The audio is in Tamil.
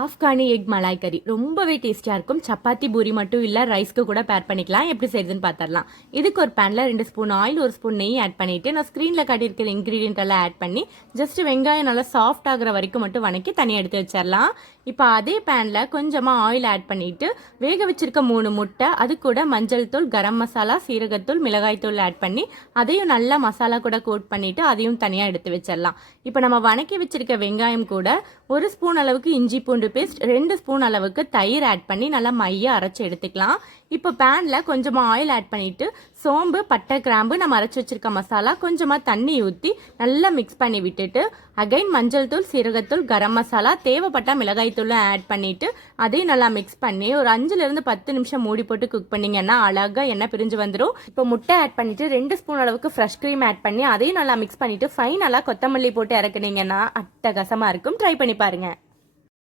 ஆஃப்கானி எக் மலாய் கறி ரொம்பவே டேஸ்டியாக இருக்கும். சப்பாத்தி பூரி மட்டும் இல்லை, ரைஸ்க்கு கூட பேர் பண்ணிக்கலாம். எப்படி செய்யுதுன்னு பார்த்துடலாம். இதுக்கு ஒரு பேனில் 2 ஸ்பூன் ஆயில், 1 ஸ்பூன் நெய் ஆட் பண்ணிவிட்டு நான் ஸ்க்ரீனில் காட்டியிருக்கிற இன்க்ரீடியன்ட் எல்லாம் ஆட் பண்ணி ஜஸ்ட் வெங்காயம் நல்லா சாஃப்ட் ஆகிற வரைக்கும் மட்டும் வணக்கி தனியாக எடுத்து வச்சிடலாம். இப்போ அதே பேனில் கொஞ்சமாக ஆயில் ஆட் பண்ணிவிட்டு வேக வச்சிருக்க 3 முட்டை, அது கூட மஞ்சள் தூள், கரம் மசாலா, சீரகத்தூள், மிளகாய்த்தூள் ஆட் பண்ணி அதையும் நல்லா மசாலா கூட கோட் பண்ணிவிட்டு அதையும் தனியாக எடுத்து வச்சிடலாம். இப்போ நம்ம வணக்கி வச்சிருக்க வெங்காயம் கூட 1 ஸ்பூன் அளவுக்கு இஞ்சி பூண்டு பேஸ்ட், 2 ஸ்பூன் அளவுக்கு தயிர் ஆட் பண்ணி நல்லா மைய அரைச்சி எடுத்துக்கலாம். இப்போ பேனில் கொஞ்சமாக ஆயில் ஆட் பண்ணிவிட்டு சோம்பு, பட்டை, கிராம்பு, நம்ம அரைச்சி வச்சிருக்க மசாலா, கொஞ்சமாக தண்ணி ஊற்றி நல்லா மிக்ஸ் பண்ணி விட்டுட்டு அகைன் மஞ்சள் தூள், சீரகத்தூள், கரம் மசாலா, தேவைப்பட்ட மிளகாய் தூளும் ஆட் பண்ணிவிட்டு அதையும் நல்லா மிக்ஸ் பண்ணி ஒரு 5லேருந்து 10 நிமிஷம் மூடி போட்டு குக் பண்ணிங்கன்னா அழகாக எண்ணெய் பிரிஞ்சு வந்துடும். இப்போ முட்டை ஆட் பண்ணிவிட்டு 2 ஸ்பூன் அளவுக்கு ஃப்ரெஷ் க்ரீம் ஆட் பண்ணி அதையும் நல்லா மிக்ஸ் பண்ணிவிட்டு ஃபைனலாக கொத்தமல்லி போட்டு இறக்குனீங்கன்னா அட்டகாசமாக இருக்கும். ட்ரை பண்ணி பாருங்கள்.